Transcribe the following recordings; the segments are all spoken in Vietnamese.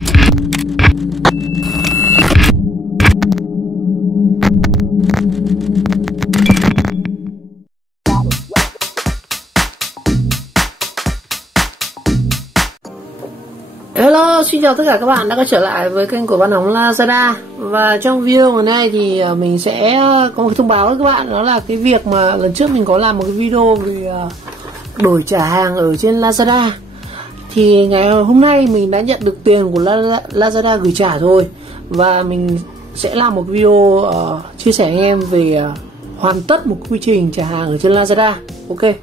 Hello, xin chào tất cả các bạn đã quay trở lại với kênh của Văn Hóng Lazada. Và trong video ngày nay thì mình sẽ có một cái thông báo với các bạn. Đó là cái việc mà lần trước mình có làm một cái video về đổi trả hàng ở trên Lazada. Thì ngày hôm nay mình đã nhận được tiền của Lazada gửi trả rồi. Và mình sẽ làm một video chia sẻ anh em về hoàn tất một quy trình trả hàng ở trên Lazada. Ok.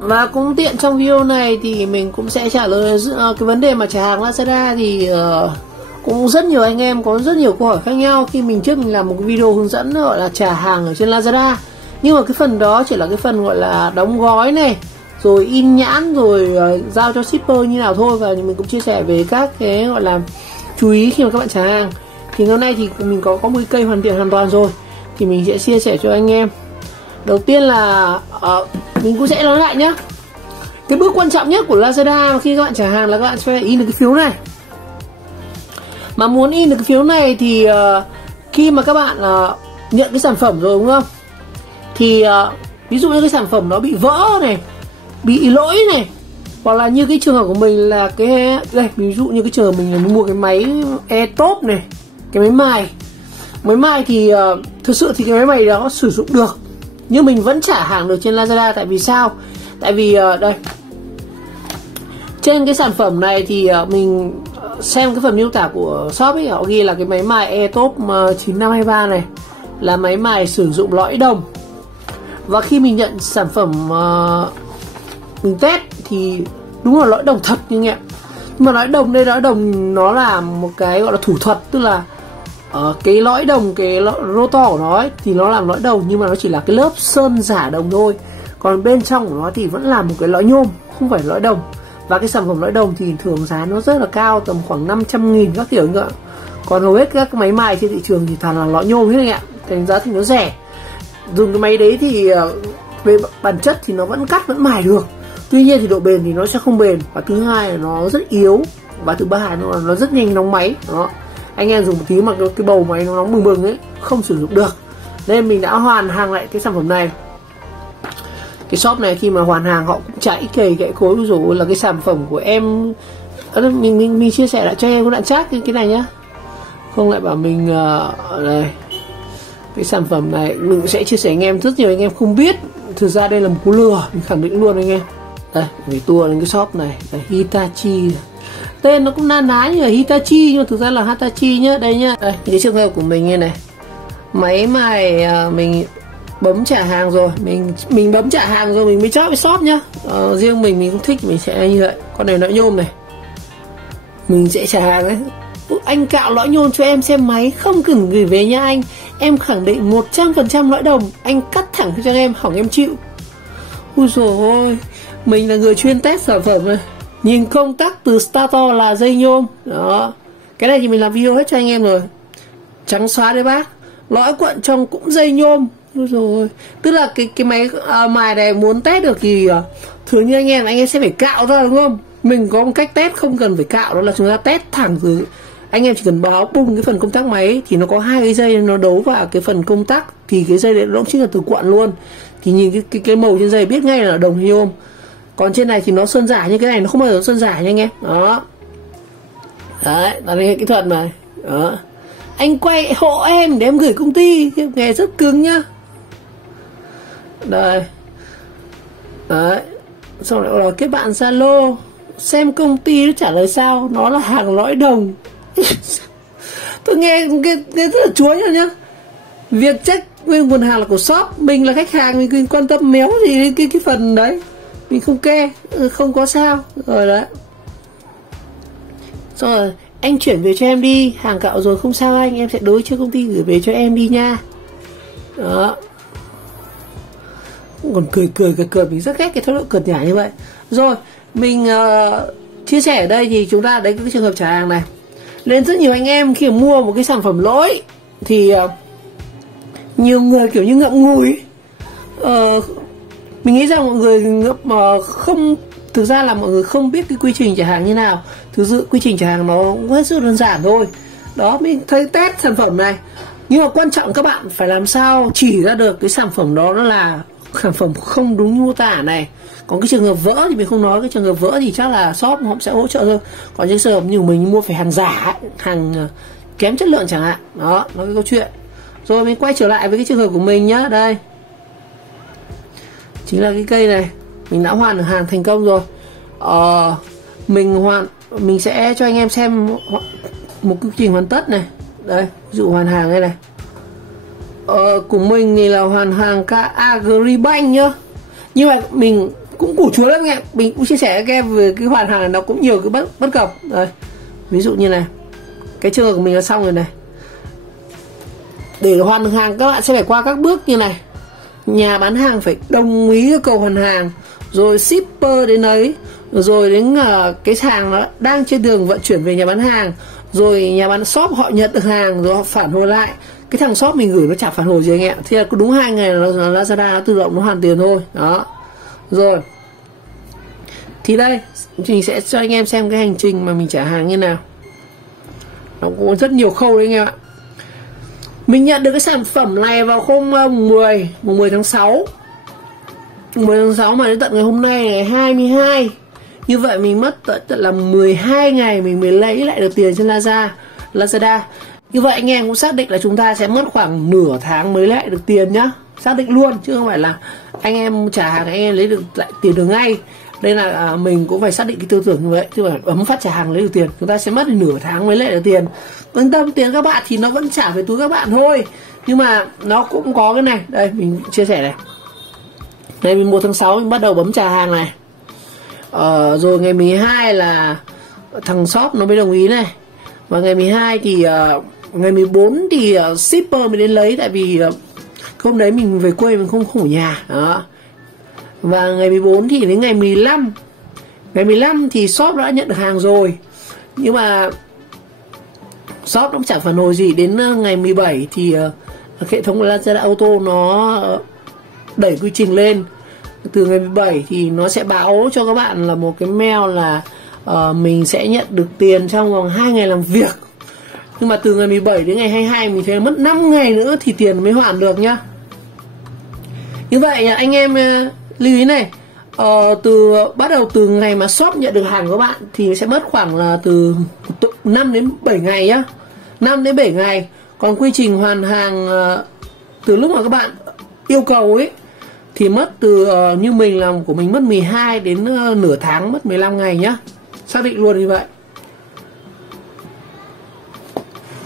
Và cũng tiện trong video này thì mình cũng sẽ trả lời cái vấn đề mà trả hàng Lazada. Thì cũng rất nhiều anh em có rất nhiều câu hỏi khác nhau khi mình làm một cái video hướng dẫn gọi là trả hàng ở trên Lazada. Nhưng mà cái phần đó chỉ là cái phần gọi là đóng gói này, rồi in nhãn, rồi giao cho shipper như nào thôi. Và mình cũng chia sẻ về các cái gọi là chú ý khi mà các bạn trả hàng. Thì hôm nay thì mình có một cái cây hoàn thiện hoàn toàn rồi, thì mình sẽ chia sẻ cho anh em. Đầu tiên là mình cũng sẽ nói lại nhé. Cái bước quan trọng nhất của Lazada khi các bạn trả hàng là các bạn phải in được cái phiếu này. Mà muốn in được cái phiếu này thì khi mà các bạn nhận cái sản phẩm rồi, đúng không? Thì ví dụ như cái sản phẩm nó bị vỡ này, bị lỗi này, hoặc là như cái trường hợp của mình là cái đây, ví dụ như cái trường hợp mình mua cái máy e-top này, cái máy mài thì thực sự thì cái máy mài đó sử dụng được, nhưng mình vẫn trả hàng được trên Lazada. Tại vì sao? Tại vì đây, trên cái sản phẩm này thì mình xem cái phần miêu tả của shop ấy, họ ghi là cái máy mài e-top 9523 này là máy mài sử dụng lõi đồng. Và khi mình nhận sản phẩm mình test thì đúng là lõi đồng thật nhưng em. Nhưng mà lõi đồng đây, lõi đồng nó là một cái gọi là thủ thuật, tức là cái lõi đồng, cái rotor của nó ấy, thì nó làm lõi đồng nhưng mà nó chỉ là cái lớp sơn giả đồng thôi. Còn bên trong của nó thì vẫn là một cái lõi nhôm, không phải lõi đồng. Và cái sản phẩm lõi đồng thì thường giá nó rất là cao, tầm khoảng 500.000 các kiểu nữa. Còn hầu hết các máy mài trên thị trường thì toàn là lõi nhôm hết anh ạ. Thành giá thì nó rẻ. Dùng cái máy đấy thì về bản chất thì nó vẫn cắt vẫn mài được. Tuy nhiên thì độ bền thì nó sẽ không bền. Và thứ hai là nó rất yếu. Và thứ ba là nó rất nhanh nóng máy. Đó. Anh em dùng một tí mà cái bầu máy nó nóng bừng bừng ấy, không sử dụng được. Nên mình đã hoàn hàng lại cái sản phẩm này. Cái shop này khi mà hoàn hàng họ cũng chạy cày gãy cối rồi, là cái sản phẩm của em. Mình chia sẻ lại cho em cái đoạn chat cái này nhá. Không lại bảo mình đây. Cái sản phẩm này mình sẽ chia sẻ anh em, rất nhiều anh em không biết. Thực ra đây là một cú lừa, mình khẳng định luôn anh em. Đây, mình tua đến cái shop này, đây, Hitachi. Tên nó cũng na ná như là Hitachi nhưng mà thực ra là Hitachi nhá. Đây nhá, đây cái trường hợp của mình như này. Máy mài mình bấm trả hàng rồi, mình bấm trả hàng rồi mình mới chốt với shop nhá. Riêng mình không thích, mình sẽ như vậy. Con này lõi nhôm này, mình sẽ trả hàng đấy. Anh cạo lõi nhôm cho em xem máy, không cần gửi về nha anh. Em khẳng định 100% lõi đồng. Anh cắt thẳng cho em, hỏng em chịu. Ui dồi ôi, mình là người chuyên test sản phẩm này. Nhìn công tắc từ starter là dây nhôm. Đó. Cái này thì mình làm video hết cho anh em rồi. Trắng xóa đấy bác. Lõi cuộn trong cũng dây nhôm. Ui dồi ôi. Tức là cái máy mài này muốn test được thì thường như anh em sẽ phải cạo ra, đúng không? Mình có một cách test không cần phải cạo, đó là chúng ta test thẳng từ. Anh em chỉ cần báo bung cái phần công tắc máy thì nó có hai cái dây nó đấu vào cái phần công tắc, thì cái dây đấy nó chính là từ cuộn luôn. Thì nhìn cái màu trên dây biết ngay là đồng hay nhôm. Còn trên này thì nó sơn giả, như cái này nó không bao giờ sơn giả nha anh em. Đó. Đấy, là cái kỹ thuật này. Đó. Anh quay hộ em để em gửi công ty, nghe rất cứng nhá. Đây. Đấy. Xong rồi kết bạn Zalo, xem công ty nó trả lời sao, nó là hàng lõi đồng. Tôi nghe rất là chúa nhá. Việc check nguyên nguồn hàng là của shop, mình là khách hàng, mình quan tâm méo gì đến cái phần đấy, mình không kê, không có sao rồi đấy. Rồi anh chuyển về cho em đi, hàng cạo rồi không sao anh, em sẽ đối cho công ty gửi về cho em đi nha. Đó. Còn cười mình rất ghét cái thái độ cợt nhả như vậy. Rồi mình chia sẻ ở đây thì chúng ta đấy, cái trường hợp trả hàng này nên rất nhiều anh em khi mà mua một cái sản phẩm lỗi thì nhiều người kiểu như ngậm ngùi, Mình nghĩ rằng mọi người không, thực ra là mọi người không biết cái quy trình trả hàng như nào. Thực sự quy trình trả hàng nó cũng hết sức đơn giản thôi. Đó, mình thấy test sản phẩm này, nhưng mà quan trọng các bạn phải làm sao chỉ ra được cái sản phẩm đó là sản phẩm không đúng mô tả này. Còn cái trường hợp vỡ thì mình không nói, cái trường hợp vỡ thì chắc là shop họ sẽ hỗ trợ thôi. Còn những trường hợp như mình mua phải hàng giả, hàng kém chất lượng chẳng hạn. Đó, nói cái câu chuyện. Rồi mình quay trở lại với cái trường hợp của mình nhá. Đây chính là cái cây này, mình đã hoàn được hàng thành công rồi. Mình sẽ cho anh em xem một quy trình hoàn tất này. Đây, ví dụ hoàn hàng đây này. Của mình thì là hoàn hàng cả Agribank nhá. Nhưng mà mình cũng củ chuối lắm em. Mình cũng chia sẻ với các em về cái hoàn hàng này, nó cũng nhiều cái bất cập. Đây, ví dụ như này, cái trường hợp của mình là xong rồi này. Để hoàn hàng các bạn sẽ phải qua các bước như này. Nhà bán hàng phải đồng ý yêu cầu hoàn hàng, rồi shipper đến ấy, rồi đến cái hàng nó đang trên đường vận chuyển về nhà bán hàng, rồi nhà bán shop họ nhận được hàng rồi họ phản hồi lại. Cái thằng shop mình gửi nó chả phản hồi gì anh em. Thì là cứ đúng 2 ngày là Lazada nó tự động nó hoàn tiền thôi. Đó. Rồi. Thì đây, mình sẽ cho anh em xem cái hành trình mà mình trả hàng như nào. Nó có rất nhiều khâu đấy anh em ạ. Mình nhận được cái sản phẩm này vào hôm mùng 10 tháng 6. Mùng 10 tháng 6 mà đến tận ngày hôm nay ngày 22. Như vậy mình mất tận là 12 ngày mình mới lấy lại được tiền trên Lazada. Như vậy anh em cũng xác định là chúng ta sẽ mất khoảng nửa tháng mới lấy lại được tiền nhá. Xác định luôn, chứ không phải là anh em trả hàng anh em lấy được lại tiền được ngay. Đây là mình cũng phải xác định cái tư tưởng như vậy. Chứ phải bấm phát trả hàng lấy được tiền, chúng ta sẽ mất nửa tháng mới lấy được tiền. Quan tâm tiền các bạn thì nó vẫn trả về túi các bạn thôi. Nhưng mà nó cũng có cái này. Đây mình chia sẻ này. Ngày 11 tháng 6 mình bắt đầu bấm trả hàng này. Rồi ngày 12 là thằng shop nó mới đồng ý này. Và ngày 12 thì ngày 14 thì shipper mới đến lấy. Tại vì hôm đấy mình về quê mình không ở nhà. Đó. Và ngày 14 thì đến ngày 15. Ngày 15 thì shop đã nhận được hàng rồi. Nhưng mà shop nó chẳng phản hồi gì. Đến ngày 17 thì hệ thống của Lazada Auto nó đẩy quy trình lên. Từ ngày 17 thì nó sẽ báo cho các bạn là một cái mail là mình sẽ nhận được tiền trong vòng 2 ngày làm việc. Nhưng mà từ ngày 17 đến ngày 22 mình thấy mất 5 ngày nữa thì tiền mới hoàn được nhá. Như vậy anh em lưu ý này, bắt đầu từ ngày mà shop nhận được hàng của các bạn thì sẽ mất khoảng là từ 5 đến 7 ngày nhá. 5 đến 7 ngày. Còn quy trình hoàn hàng từ lúc mà các bạn yêu cầu ấy thì mất từ như mình làm của mình mất 12 đến nửa tháng, mất 15 ngày nhá. Xác định luôn như vậy.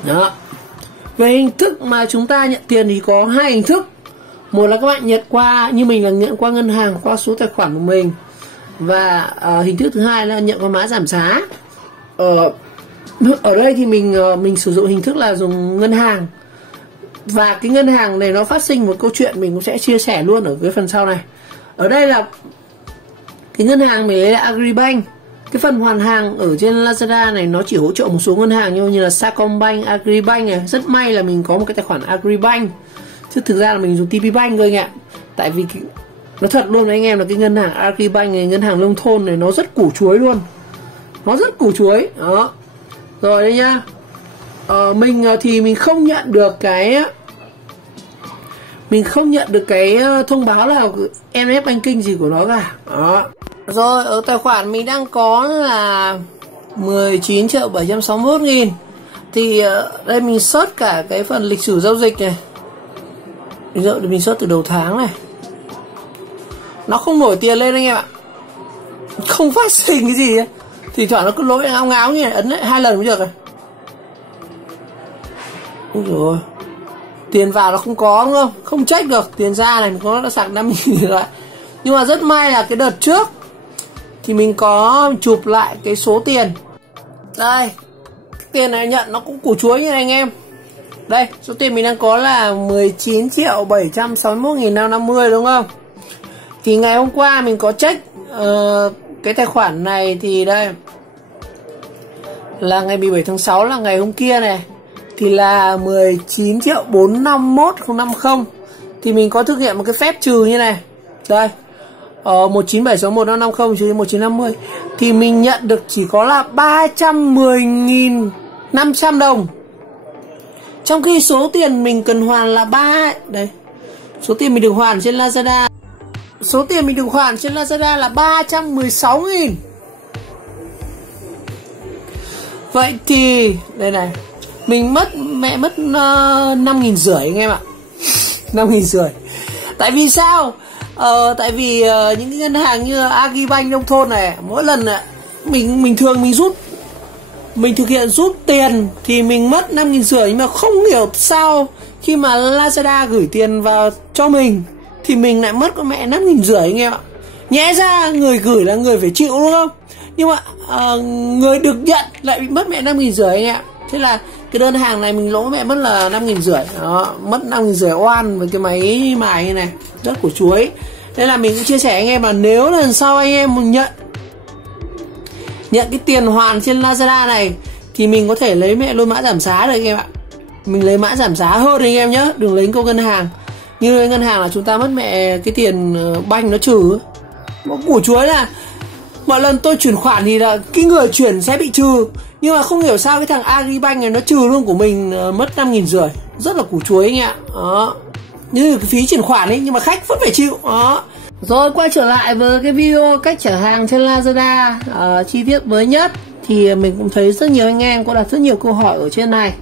Đó. Về hình thức mà chúng ta nhận tiền thì có 2 hình thức. Một là các bạn nhận qua, như mình là nhận qua ngân hàng, qua số tài khoản của mình. Và hình thức thứ hai là nhận qua mã giảm giá. Ở đây thì mình sử dụng hình thức là dùng ngân hàng. Và cái ngân hàng này nó phát sinh một câu chuyện mình cũng sẽ chia sẻ luôn ở cái phần sau này. Ở đây là cái ngân hàng mình lấy là Agribank. Cái phần hoàn hàng ở trên Lazada này nó chỉ hỗ trợ một số ngân hàng như là Sacombank, Agribank này. Rất may là mình có một cái tài khoản Agribank. Chứ thực ra là mình dùng TPBank thôi anh ạ. Tại vì nó thật luôn anh em là cái ngân hàng Agribank này, ngân hàng nông thôn này nó rất củ chuối luôn. Nó rất củ chuối. Đó. Rồi đây nhá. Mình thì mình không nhận được cái thông báo là MF Banking gì của nó cả. Đó. Rồi ở tài khoản mình đang có là 19.761.000. Thì đây mình search cả cái phần lịch sử giao dịch này. Ví dụ mình search từ đầu tháng này. Nó không nổi tiền lên anh em ạ. Không phát sinh cái gì ấy. Thì thoảng nó cứ lỗi ngáo ngáo như này, ấn lại 2 lần mới được rồi. Ôi dồi ôi. Tiền vào nó không có đúng không? Không check được. Tiền ra này nó đã sạc 5.000 rồi. Nhưng mà rất may là cái đợt trước thì mình có chụp lại cái số tiền. Đây. Cái tiền này nhận nó cũng củ chuối như này anh em. Đây, số tiền mình đang có là 19.761.550 đúng không? Thì ngày hôm qua mình có check cái tài khoản này thì đây là ngày 17 tháng 6 là ngày hôm kia này. Thì là 19.451.050. Thì mình có thực hiện một cái phép trừ như này. Đây, 19761550 trừ 1950 thì mình nhận được chỉ có là 310.500 đồng. Trong khi số tiền mình cần hoàn là đây. Số tiền mình được hoàn trên Lazada. Số tiền mình được hoàn trên Lazada là 316.000. Vậy thì đây này, mình mất 5.500 anh em ạ. 5.500. Tại vì sao? Tại vì những cái ngân hàng như Agribank nông thôn này, mỗi lần mình thực hiện rút tiền thì mình mất 5.500, nhưng mà không hiểu sao khi mà Lazada gửi tiền vào cho mình thì mình lại mất có mẹ 5.500 anh em ạ. Nhẽ ra người gửi là người phải chịu đúng không? Nhưng mà người được nhận lại bị mất mẹ 5.500 anh em. Thế là cái đơn hàng này mình lỗ mẹ mất là 5.500. Đó, mất 5.500 oan với cái máy mài như này, rất của chuối. Nên là mình cũng chia sẻ anh em là nếu lần sau anh em nhận cái tiền hoàn trên Lazada này thì mình có thể lấy mẹ luôn mã giảm giá được anh em ạ. Mình lấy mã giảm giá hơn anh em nhé, đừng lấy câu ngân hàng. Như ngân hàng là chúng ta mất mẹ cái tiền banh nó trừ. Củ chuối là mọi lần tôi chuyển khoản thì là cái người chuyển sẽ bị trừ, nhưng mà không hiểu sao cái thằng Agribank này nó trừ luôn của mình mất 5.500. Rất là củ chuối anh ạ. Đó, như cái phí chuyển khoản ấy, nhưng mà khách vẫn phải chịu. Đó. Rồi quay trở lại với cái video cách trả hàng trên Lazada chi tiết mới nhất. Thì mình cũng thấy rất nhiều anh em có đặt rất nhiều câu hỏi ở trên này.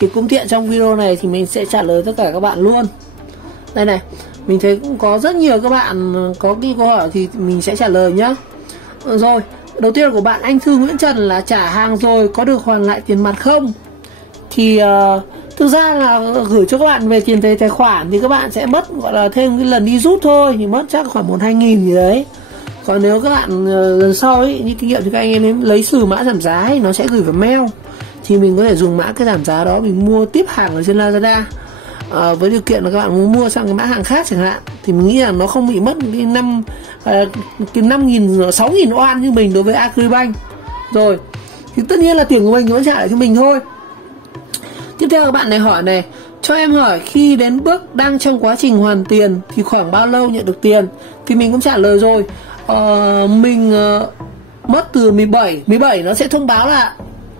Thì cũng tiện trong video này thì mình sẽ trả lời tất cả các bạn luôn. Đây này, mình thấy cũng có rất nhiều các bạn có cái câu hỏi thì mình sẽ trả lời nhá. Rồi, đầu tiên của bạn Anh Thư Nguyễn Trần là trả hàng rồi có được hoàn lại tiền mặt không? Thì thực ra là gửi cho các bạn về tiền tài khoản thì các bạn sẽ mất gọi là thêm cái lần đi rút thôi, thì mất chắc khoảng 1-2 nghìn gì đấy. Còn nếu các bạn lần sau ấy, như kinh nghiệm thì các anh em lấy sử mã giảm giá ấy, nó sẽ gửi vào mail, thì mình có thể dùng mã cái giảm giá đó mình mua tiếp hàng ở trên Lazada. Với điều kiện là các bạn muốn mua sang cái mã hàng khác chẳng hạn, thì mình nghĩ là nó không bị mất cái 6.000 oan như mình đối với Agribank. Rồi thì tất nhiên là tiền của mình vẫn trả lại cho mình thôi. Tiếp theo các bạn này hỏi này, cho em hỏi khi đến bước đang trong quá trình hoàn tiền thì khoảng bao lâu nhận được tiền? Thì mình cũng trả lời rồi. Mình mất từ 17 nó sẽ thông báo là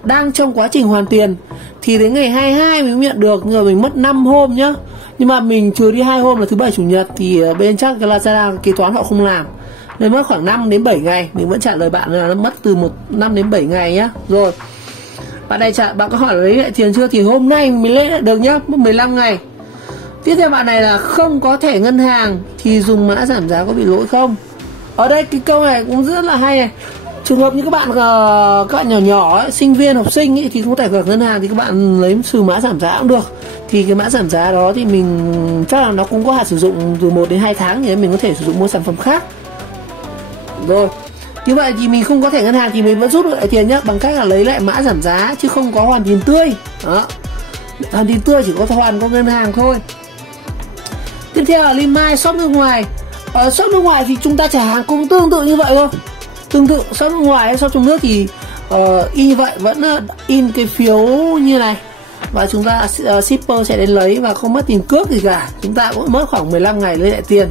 đang trong quá trình hoàn tiền, thì đến ngày 22 mình nhận được, nhưng mà mình mất 5 hôm nhá. Nhưng mà mình trừ đi 2 hôm là thứ Bảy Chủ nhật thì bên chắc cái Lazada kế toán họ không làm, nên mất khoảng 5 đến 7 ngày. Mình vẫn trả lời bạn là nó mất từ 5 đến 7 ngày nhá. Rồi bạn này bạn có hỏi lấy lại tiền chưa, thì hôm nay mình lấy lại được nhá, mất 15 ngày. Tiếp theo bạn này là không có thẻ ngân hàng thì dùng mã giảm giá có bị lỗi không? Ở đây cái câu này cũng rất là hay này. Trường hợp như các bạn nhỏ ấy, sinh viên học sinh ấy, thì không có tài khoản ngân hàng thì các bạn lấy sử mã giảm giá cũng được. Thì cái mã giảm giá đó thì mình chắc là nó cũng có hạn sử dụng từ 1 đến 2 tháng, thì mình có thể sử dụng mua sản phẩm khác. Rồi như vậy thì mình không có thẻ ngân hàng thì mình vẫn rút được lại tiền nhá, bằng cách là lấy lại mã giảm giá chứ không có hoàn tiền tươi. Đó, hoàn tiền tươi chỉ có hoàn có ngân hàng thôi. Tiếp theo là Linh Mai shop nước ngoài. Ở shop nước ngoài thì chúng ta trả hàng cũng tương tự như vậy thôi. Tương tự shop nước ngoài hay shop trong nước thì y như vậy, vẫn in cái phiếu như này và chúng ta shipper sẽ đến lấy và không mất tiền cước gì cả. Chúng ta cũng mất khoảng 15 ngày lấy lại tiền.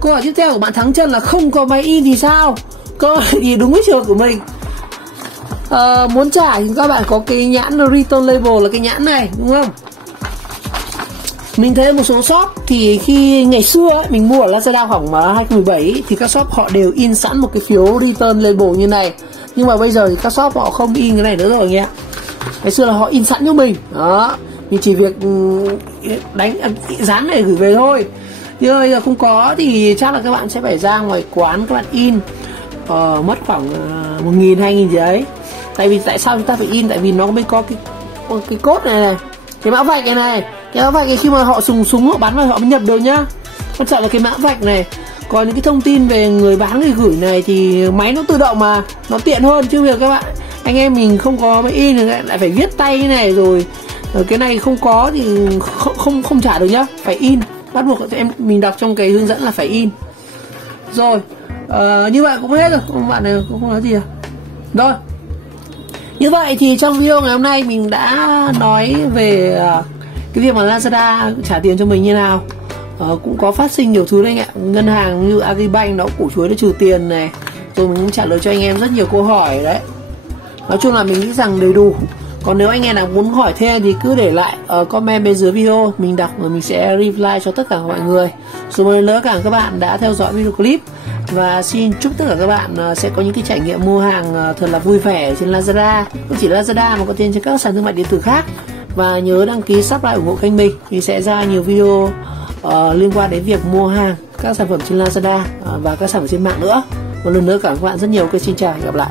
Câu hỏi tiếp theo của bạn Thắng Trân là không có máy in thì sao? Câu hỏi thì đúng với trường của mình. Muốn trả thì các bạn có cái nhãn return label là cái nhãn này đúng không? Mình thấy một số shop thì khi ngày xưa ấy, mình mua ở Lazada khoảng 2017 ấy, thì các shop họ đều in sẵn một cái phiếu return label như này. Nhưng mà bây giờ thì các shop họ không in cái này nữa rồi nhé. Ngày xưa là họ in sẵn cho mình. Đó, mình chỉ việc dán này gửi về thôi. Nhưng bây giờ không có thì chắc là các bạn sẽ phải ra ngoài quán các bạn in. Mất khoảng 1.000-2.000 gì đấy. Tại sao chúng ta phải in? Tại vì nó mới có cái code này, cái mã vạch này. Cái mã vạch này khi mà họ dùng súng họ bắn vào họ mới nhập được nhá. Quan trọng là cái mã vạch này. Còn những cái thông tin về người bán người gửi này thì máy nó tự động mà, nó tiện hơn. Chứ bây giờ các bạn anh em mình không có máy in lại phải viết tay như này, rồi cái này không có thì không trả được nhá, phải in, bắt buộc mình đọc trong cái hướng dẫn là phải in. Rồi như vậy cũng hết rồi, bạn này không nói gì à. Rồi như vậy thì trong video ngày hôm nay mình đã nói về cái việc mà Lazada trả tiền cho mình như nào. cũng có phát sinh nhiều thứ đấy anh ạ. Ngân hàng như Agribank nó củ chuối nó trừ tiền này, rồi mình cũng trả lời cho anh em rất nhiều câu hỏi đấy. Nói chung là mình nghĩ rằng đầy đủ. Còn nếu anh em nào muốn hỏi thêm thì cứ để lại comment bên dưới video, mình đọc rồi mình sẽ reply cho tất cả mọi người. Rồi một lần nữa cảm ơn các bạn đã theo dõi video clip, và xin chúc tất cả các bạn sẽ có những cái trải nghiệm mua hàng thật là vui vẻ trên Lazada. Không chỉ Lazada mà có trên các sàn thương mại điện tử khác. Và nhớ đăng ký subscribe ủng hộ kênh mình sẽ ra nhiều video liên quan đến việc mua hàng, các sản phẩm trên Lazada và các sản phẩm trên mạng nữa. Một lần nữa cảm ơn các bạn rất nhiều. Xin chào và hẹn gặp lại.